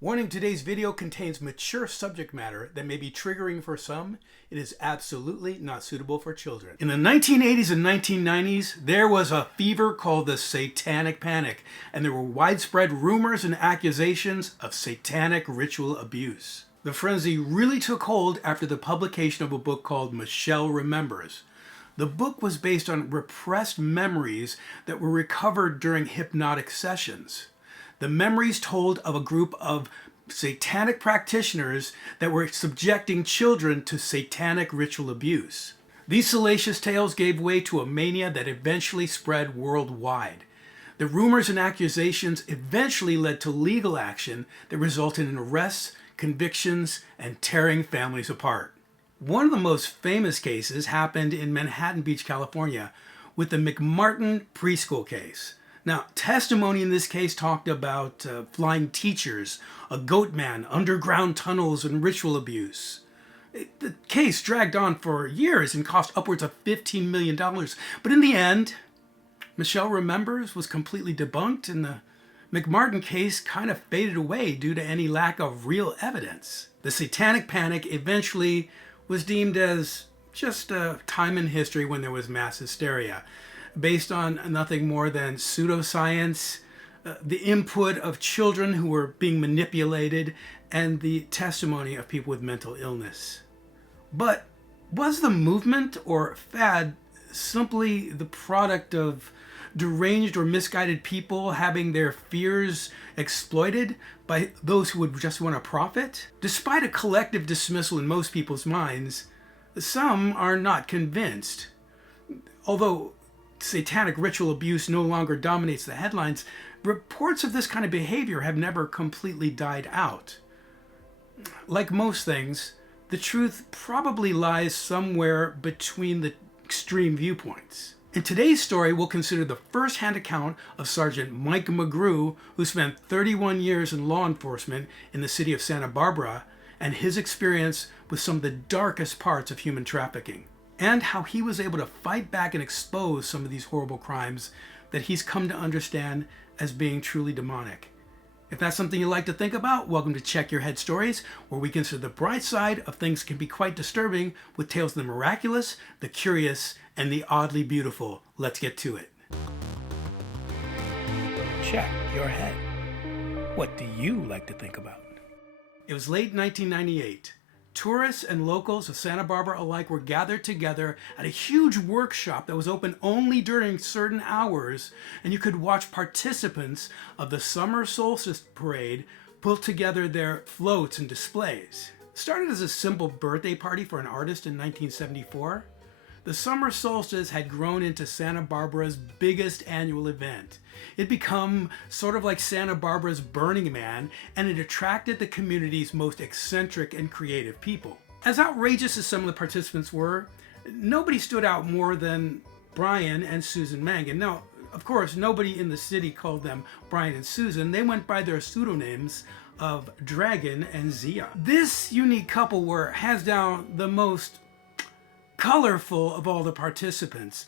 Warning, today's video contains mature subject matter that may be triggering for some. It is absolutely not suitable for children. In the 1980s and 1990s, there was a fever called the Satanic Panic, and there were widespread rumors and accusations of satanic ritual abuse. The frenzy really took hold after the publication of a book called Michelle Remembers. The book was based on repressed memories that were recovered during hypnotic sessions. The memories told of a group of satanic practitioners that were subjecting children to satanic ritual abuse. These salacious tales gave way to a mania that eventually spread worldwide. The rumors and accusations eventually led to legal action that resulted in arrests, convictions, and tearing families apart. One of the most famous cases happened in Manhattan Beach, California, with the McMartin preschool case. Now, testimony in this case talked about flying teachers, a goat man, underground tunnels, and ritual abuse. The case dragged on for years and cost upwards of $15 million. But in the end, Michelle Remembers was completely debunked, and the McMartin case kind of faded away due to any lack of real evidence. The Satanic Panic eventually was deemed as just a time in history when there was mass hysteria, based on nothing more than pseudoscience, the input of children who were being manipulated, and the testimony of people with mental illness. But was the movement or fad simply the product of deranged or misguided people having their fears exploited by those who would just want to profit? Despite a collective dismissal in most people's minds, some are not convinced. Although satanic ritual abuse no longer dominates the headlines, reports of this kind of behavior have never completely died out. Like most things, the truth probably lies somewhere between the extreme viewpoints. In today's story, we'll consider the first-hand account of Sargent Mike Mc Grew, who spent 31 years in law enforcement in the city of Santa Barbara, and his experience with some of the darkest parts of human trafficking, and how he was able to fight back and expose some of these horrible crimes that he's come to understand as being truly demonic. If that's something you like to think about, welcome to Check Your Head Stories, where we consider the bright side of things that can be quite disturbing with tales of the miraculous, the curious, and the oddly beautiful. Let's get to it. Check your head. What do you like to think about? It was late 1998. Tourists and locals of Santa Barbara alike were gathered together at a huge workshop that was open only during certain hours, and you could watch participants of the summer solstice parade put together their floats and displays. Started as a simple birthday party for an artist in 1974, the summer solstice had grown into Santa Barbara's biggest annual event. It became sort of like Santa Barbara's Burning Man, and it attracted the community's most eccentric and creative people. As outrageous as some of the participants were, nobody stood out more than Brian and Susan Mangan. Now, of course, nobody in the city called them Brian and Susan. They went by their pseudonyms of Dragon and Zia. This unique couple were hands down the most colorful of all the participants.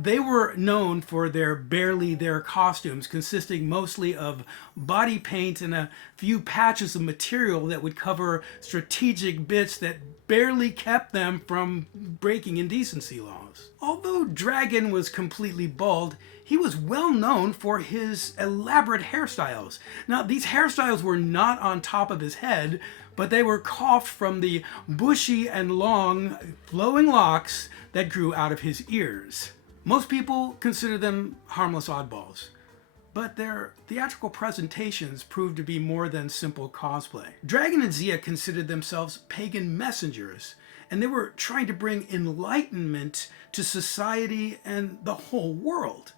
They were known for their barely there costumes, consisting mostly of body paint and a few patches of material that would cover strategic bits that barely kept them from breaking indecency laws. Although Dragon was completely bald, he was well known for his elaborate hairstyles. Now, these hairstyles were not on top of his head, but they were coiffed from the bushy and long flowing locks that grew out of his ears. Most people consider them harmless oddballs, but their theatrical presentations proved to be more than simple cosplay. Dragon and Zia considered themselves pagan messengers, and they were trying to bring enlightenment to society and the whole world.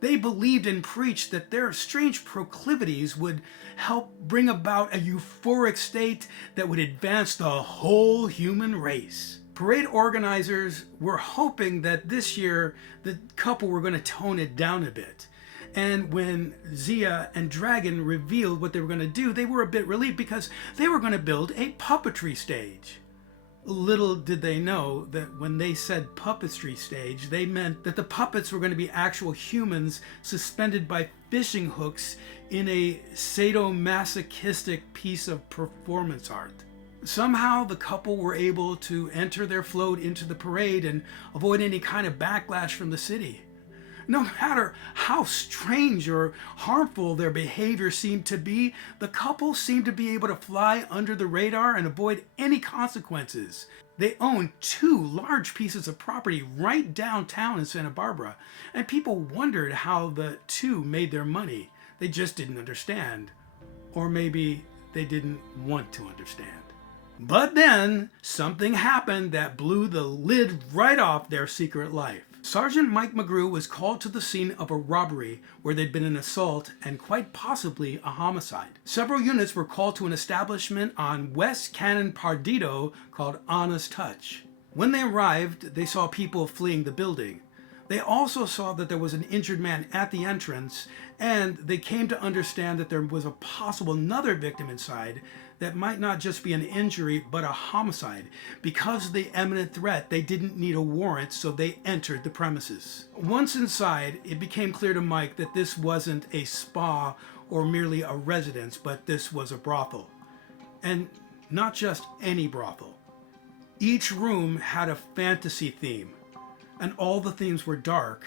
They believed and preached that their strange proclivities would help bring about a euphoric state that would advance the whole human race. Parade organizers were hoping that this year the couple were going to tone it down a bit. And when Zia and Dragon revealed what they were going to do, they were a bit relieved because they were going to build a puppetry stage. Little did they know that when they said puppetry stage, they meant that the puppets were going to be actual humans suspended by fishing hooks in a sadomasochistic piece of performance art. Somehow the couple were able to enter their float into the parade and avoid any kind of backlash from the city. No matter how strange or harmful their behavior seemed to be, the couple seemed to be able to fly under the radar and avoid any consequences. They owned 2 large pieces of property right downtown in Santa Barbara, and people wondered how the 2 made their money. They just didn't understand. Or maybe they didn't want to understand. But then, something happened that blew the lid right off their secret life. Sargent Mike Mc Grew was called to the scene of a robbery where there'd been an assault and quite possibly a homicide. Several units were called to an establishment on West Cannon Perdido called Honest Touch. When they arrived, they saw people fleeing the building. They also saw that there was an injured man at the entrance, and they came to understand that there was a possible another victim inside that might not just be an injury, but a homicide. Because of the imminent threat, they didn't need a warrant, so they entered the premises. Once inside, it became clear to Mike that this wasn't a spa or merely a residence, but this was a brothel. And not just any brothel. Each room had a fantasy theme, and all the themes were dark,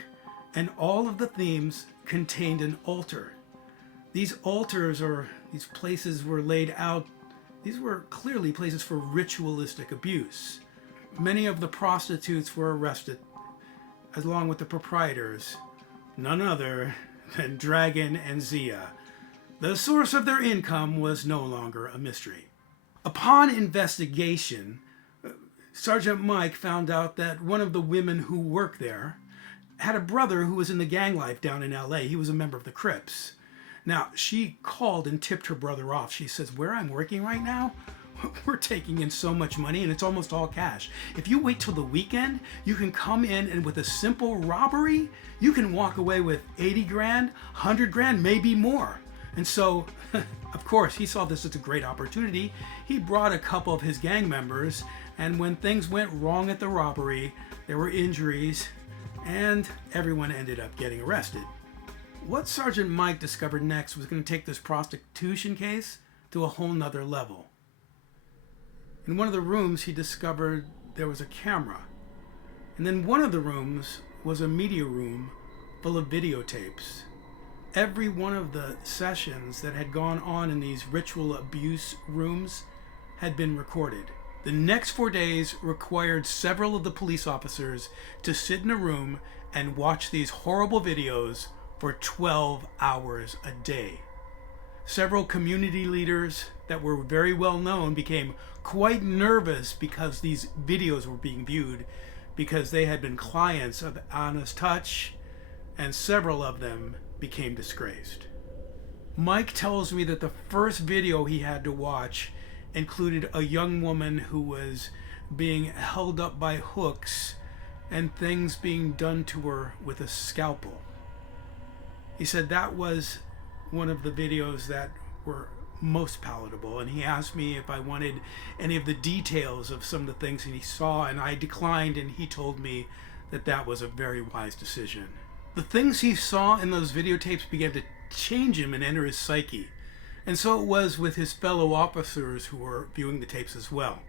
and all of the themes contained an altar. These altars, or these places, were laid out. These were clearly places for ritualistic abuse. Many of the prostitutes were arrested, along with the proprietors, none other than Dragon and Zia. The source of their income was no longer a mystery. Upon investigation, Sergeant Mike found out that one of the women who worked there had a brother who was in the gang life down in LA. He was a member of the Crips. Now, she called and tipped her brother off. She says, "Where I'm working right now, we're taking in so much money and it's almost all cash. If you wait till the weekend, you can come in and with a simple robbery, you can walk away with 80 grand, 100 grand, maybe more." And so, of course, he saw this as a great opportunity. He brought a couple of his gang members, and when things went wrong at the robbery, there were injuries, and everyone ended up getting arrested. What Sergeant Mike discovered next was going to take this prostitution case to a whole nother level. In one of the rooms, he discovered there was a camera. And then one of the rooms was a media room full of videotapes. Every one of the sessions that had gone on in these ritual abuse rooms had been recorded. The next 4 days required several of the police officers to sit in a room and watch these horrible videos for 12 hours a day. Several community leaders that were very well known became quite nervous because these videos were being viewed, because they had been clients of Honest Touch, and several of them became disgraced. Mike tells me that the first video he had to watch included a young woman who was being held up by hooks and things being done to her with a scalpel. He said that was one of the videos that were most palatable, and he asked me if I wanted any of the details of some of the things that he saw, and I declined, and he told me that that was a very wise decision. The things he saw in those videotapes began to change him and enter his psyche, and so it was with his fellow officers who were viewing the tapes as well.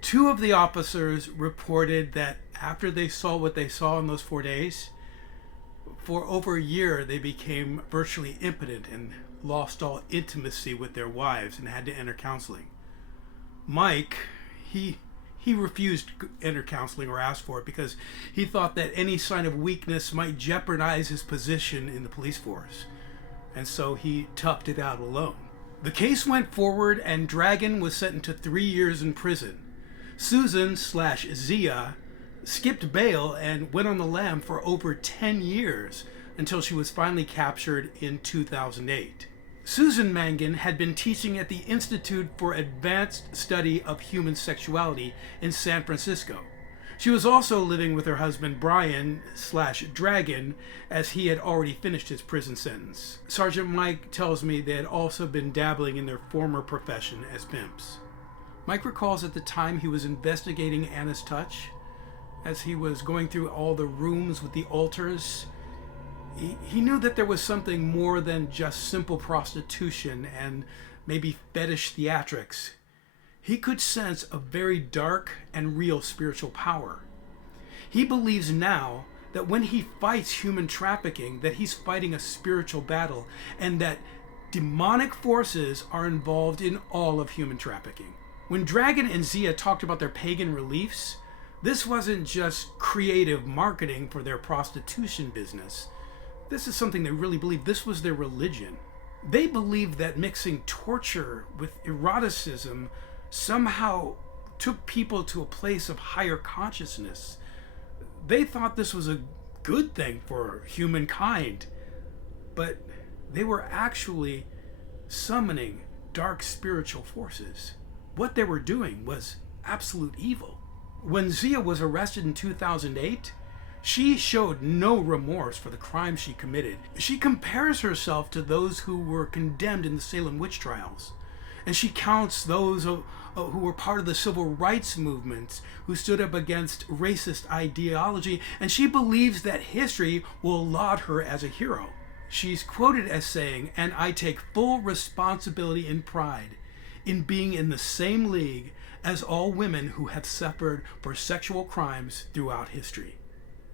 2 of the officers reported that after they saw what they saw in those 4 days, for over a year, they became virtually impotent and lost all intimacy with their wives and had to enter counseling. Mike, he refused to enter counseling or ask for it because he thought that any sign of weakness might jeopardize his position in the police force. And so he toughed it out alone. The case went forward and Dragon was sentenced to 3 years in prison. Susan/Zia skipped bail and went on the lam for over 10 years until she was finally captured in 2008. Susan Mangan had been teaching at the Institute for Advanced Study of Human Sexuality in San Francisco. She was also living with her husband Brian/Dragon, as he had already finished his prison sentence. Sergeant Mike tells me they had also been dabbling in their former profession as pimps. Mike recalls at the time he was investigating Honest Touch, as he was going through all the rooms with the altars, He knew that there was something more than just simple prostitution and maybe fetish theatrics. He could sense a very dark and real spiritual power. He believes now that when he fights human trafficking, that he's fighting a spiritual battle, and that demonic forces are involved in all of human trafficking. When Dragon and Zia talked about their pagan reliefs, this wasn't just creative marketing for their prostitution business. This is something they really believed. This was their religion. They believed that mixing torture with eroticism somehow took people to a place of higher consciousness. They thought this was a good thing for humankind, but they were actually summoning dark spiritual forces. What they were doing was absolute evil. When Zia was arrested in 2008, she showed no remorse for the crimes she committed. She compares herself to those who were condemned in the Salem witch trials. And she counts those who were part of the civil rights movement, who stood up against racist ideology, and she believes that history will laud her as a hero. She's quoted as saying, "And I take full responsibility and pride in being in the same league as all women who have suffered for sexual crimes throughout history."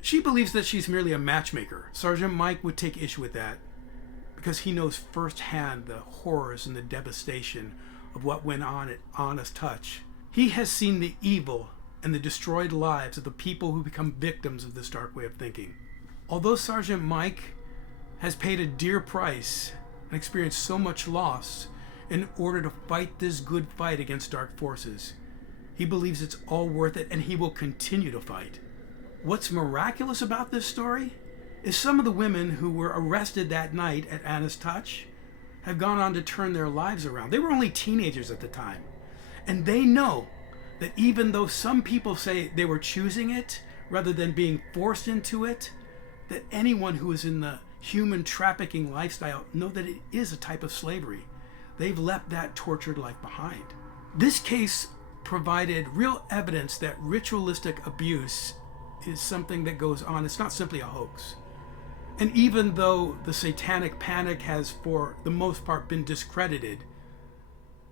She believes that she's merely a matchmaker. Sargent Mike would take issue with that, because he knows firsthand the horrors and the devastation of what went on at Honest Touch. He has seen the evil and the destroyed lives of the people who become victims of this dark way of thinking. Although Sargent Mike has paid a dear price and experienced so much loss in order to fight this good fight against dark forces, he believes it's all worth it, and he will continue to fight. What's miraculous about this story is some of the women who were arrested that night at Anna's Touch have gone on to turn their lives around. They were only teenagers at the time. And they know that even though some people say they were choosing it rather than being forced into it, that anyone who is in the human trafficking lifestyle know that it is a type of slavery. They've left that tortured life behind. This case provided real evidence that ritualistic abuse is something that goes on. It's not simply a hoax. And even though the Satanic Panic has, for the most part, been discredited,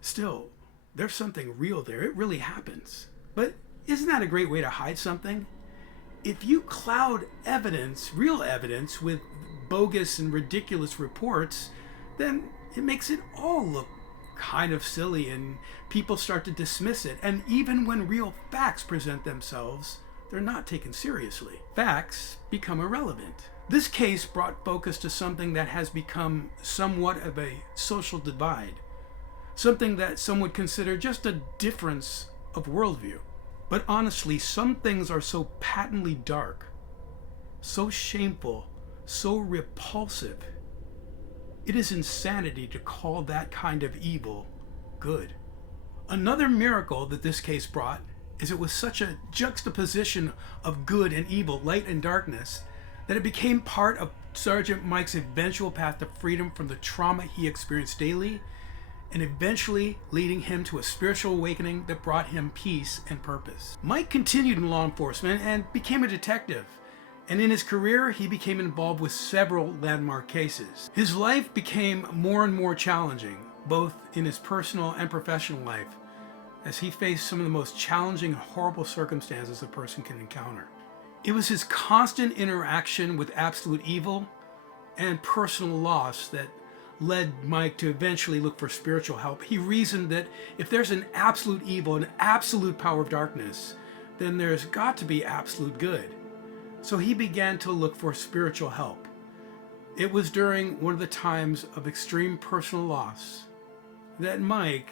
still, there's something real there. It really happens. But isn't that a great way to hide something? If you cloud evidence, real evidence, with bogus and ridiculous reports, then it makes it all look kind of silly, and people start to dismiss it. And even when real facts present themselves, they're not taken seriously. Facts become irrelevant. This case brought focus to something that has become somewhat of a social divide, something that some would consider just a difference of worldview. But honestly, some things are so patently dark, so shameful, so repulsive. It is insanity to call that kind of evil good. Another miracle that this case brought is it was such a juxtaposition of good and evil, light and darkness, that it became part of Sargent Mike's eventual path to freedom from the trauma he experienced daily, and eventually leading him to a spiritual awakening that brought him peace and purpose. Mike continued in law enforcement and became a detective, and in his career he became involved with several landmark cases. His life became more and more challenging, both in his personal and professional life, as he faced some of the most challenging and horrible circumstances a person can encounter. It was his constant interaction with absolute evil and personal loss that led Mike to eventually look for spiritual help. He reasoned that if there's an absolute evil, an absolute power of darkness, then there's got to be absolute good. So he began to look for spiritual help. It was during one of the times of extreme personal loss that Mike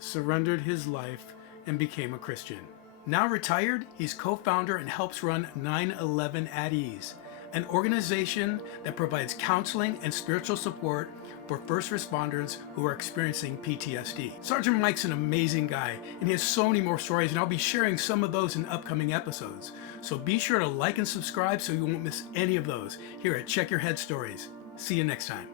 surrendered his life and became a Christian. Now retired, he's co-founder and helps run 9/11 at Ease, an organization that provides counseling and spiritual support for first responders who are experiencing PTSD. Sargent Mike's an amazing guy, and he has so many more stories, and I'll be sharing some of those in upcoming episodes. So be sure to like and subscribe so you won't miss any of those here at Check Your Head Stories. See you next time.